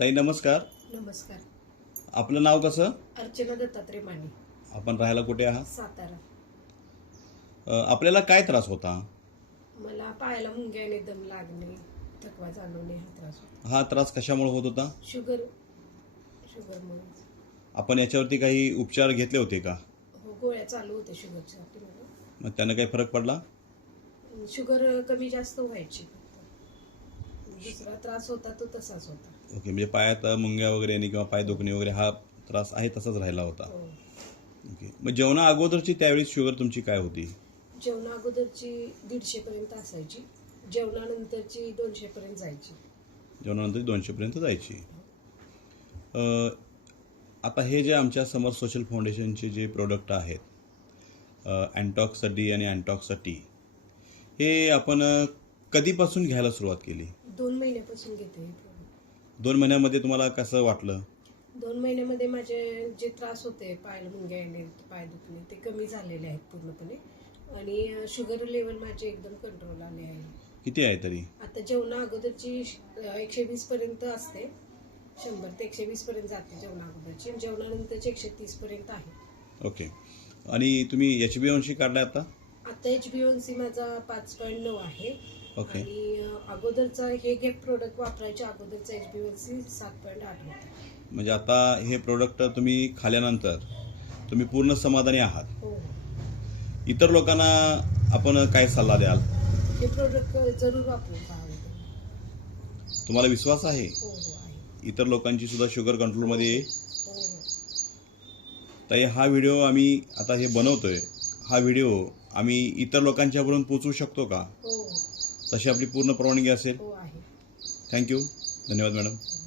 ताई नमस्कार नमस्कार आपलं नाव कसं अर्चना दत्तात्रय माने आपण राहायला कुठे आहात सातारा आपल्याला काय त्रास होता मला पायाला मुंग्याने दम लागणे थकवा जाणवणे हा त्रास हा त्रास कशामुळे होत होता शुगर शुगर आपण याच्यावरती काही उपचार घेतले होते का हो गोळ्या चालू होत्या शुगरच्या मग त्यानं काही फरक पडला शुगर कमी जास्त व्हायची दुसरा त्रास होता तो तसाच होता ओके म्हणजे पायात मुंग्या वगैरे आणि किंवा पाय दुखणे वगैरे हा त्रास आहे तसाच राहिला होता हो. ओके मग जेवणा अगोदरची त्यावेळी शुगर तुमची काय होती जेवणा अगोदरची दीडशे पर्यंत असायची जेवणानंतरची दोनशे पर्यंत जायची जेवणानंतर दोनशे पर्यंत जायची आता हे जे आमच्या समर सोशल फाउंडेशनचे जे प्रोडक्ट आहेत अँटॉक्स डी आणि अँटॉक्स टी हे आपण कधीपासून घ्यायला सुरुवात केली दोन महिन्यापासून घेते दोन महिन्यामध्ये तुम्हाला कसं वाटलं दोन महिन्यामध्ये माझे जे त्रास होते पाय मुंग्या येणे पाय दुखणे ते कमी झालेले आहेत पूर्णपणे आणि शुगर लेवल माझे एकदम कंट्रोल आले आहे किती आहे तरी आता जेवणा अगोदरची एकशे वीस पर्यंत असते शंभर ते एकशे वीस पर्यंत जाते जेवणा अगोदरची जेवणानंतरची एकशे तीस पर्यंत आहे ओके आणि तुम्ही एच बी ओनशी काढला आता आता एच बी सी माझा पाच पॉईंट नऊ आहे ओके अगोदरचा हे प्रोडक्ट अगोदरचा म्हणजे आता हे प्रोडक्ट तुम्ही खाल्यानंतर तुम्ही पूर्ण समाधानी आहात हो. इतर लोकांना आपण काय सल्ला द्याल हे प्रोडक्ट जरूर वापरून तुम्हाला विश्वास हो, हो, आहे इतर लोकांची सुद्धा शुगर कंट्रोलमध्ये मध्ये तर हा व्हिडिओ आम्ही आता हे बनवतोय हा व्हिडिओ आम्ही इतर लोकांच्यापर्यंत पोचवू शकतो का हो तशी आपली पूर्ण परवानगी असेल थँक्यू हो, धन्यवाद मॅडम